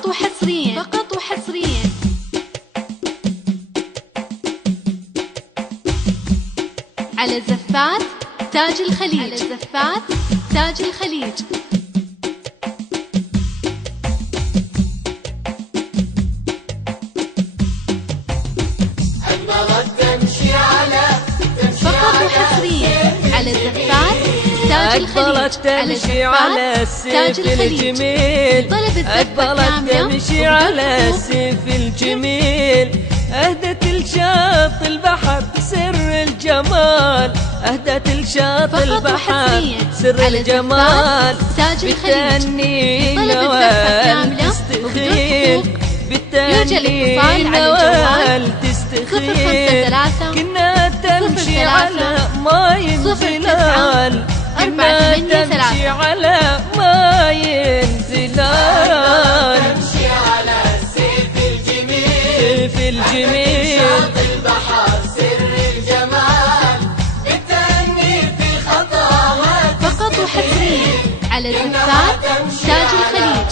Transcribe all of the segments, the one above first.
فقط وحصريا فقط وحصريا على زفات تاج الخليج، على زفات تاج الخليج. فقط وحصريا على زفات تاج الخليج، تمشي على السيف الجميل، أقبلت تمشي على السيف الجميل، أهدت لشاط البحر سر الجمال، أهدت لشاط البحر سر الجمال، بالتأني نوال تستخيل، بالتأني نوال تستخيل، كنا تمشي على ماي انزلال، كنا تمشي على ماي انزلال، تمشي على سيف الجميل، سيف الجميل، شاط البحر سر الجمال، بالتأني في خطاها فقط وحصريا على زفات تاج الخليج.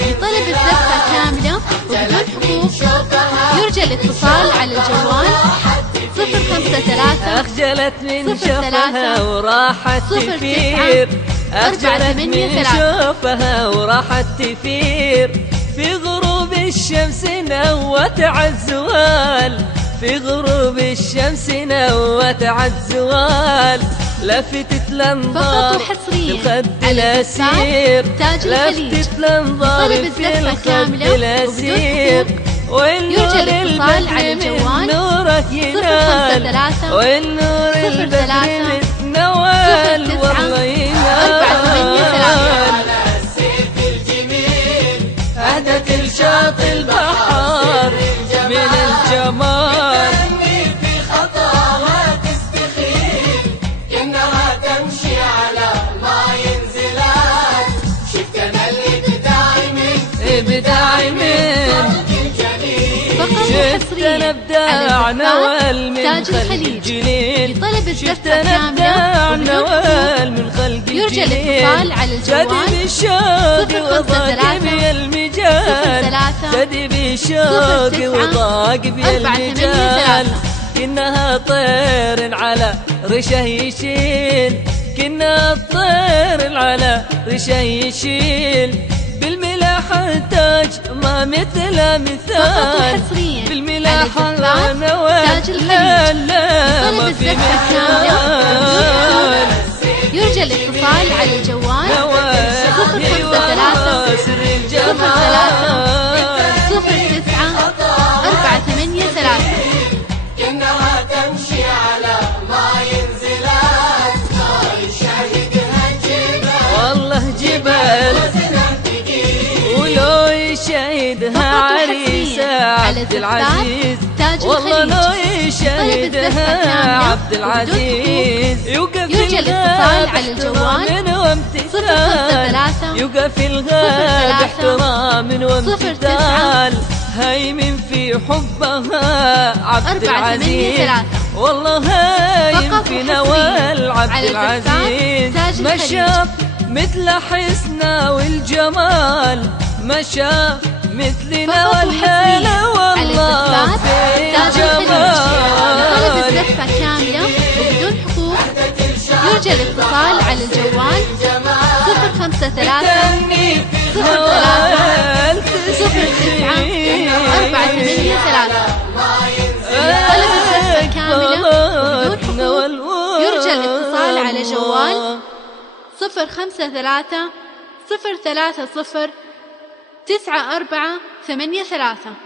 لطلب الزفة كاملة وبدون حقوق يرجى الاتصال على الجوال 053 أخجلت من شوفها وراحت تفير، أخجلت من شوفها وراحت تفير، في غروب الشمس نوت عالزوال، في غروب الشمس نوت عالزوال، لفتت الانظار في الخد الأسير، لفتت الانظار في الخد الأسير، والنور البدر من نورك ينال، والنور البدر من نوال والله ينال، على سيف الجميل، أهدت لشاط البحر من الجمال، بالتأني في خطاها تستخيل، إنها تمشي على ماي انزلال، شفت أنا اللي بداعي من فقط أنا بداع نوال من خلق الجليل، شفت أنا بداع نوال من خلق يرجى الجليل، الاتصال على الجوال سدي بالشوق وضاق بي المجال، سدي بالشوق وضاق بي المجال، كنها طير على رشه يشيل، كنا طير على رشه يشيل، بالملاح تاج ما مثل مثال، بالملاح نوال لا لا ما في مثال، يرجى الاتصال على الجوال نوال 053 سر الجمال 09 483. إنها تمشي على ماي انزلال، نار شاهدها الجبال، والله جبال، ولو يشهدها عريسة عبد العزيز، والله لو يشهدها عبد العزيز، يوقف الغاب احترام وامتثال، يوقف الغاب احترام وامتثال، هيمن في حبها عبد العزيز، والله هايم في نوال عبد العزيز، ما شاف مثل حسنا والجمال، ما شاف مثلنا والحلا والله في جمال. لطلب الزفة كاملة وبدون حقوق يرجى الاتصال على الجوال 053 نوال 09 483. لطلب الزفة كاملة وبدون حقوق يرجى الاتصال على جوال 053 030 9483.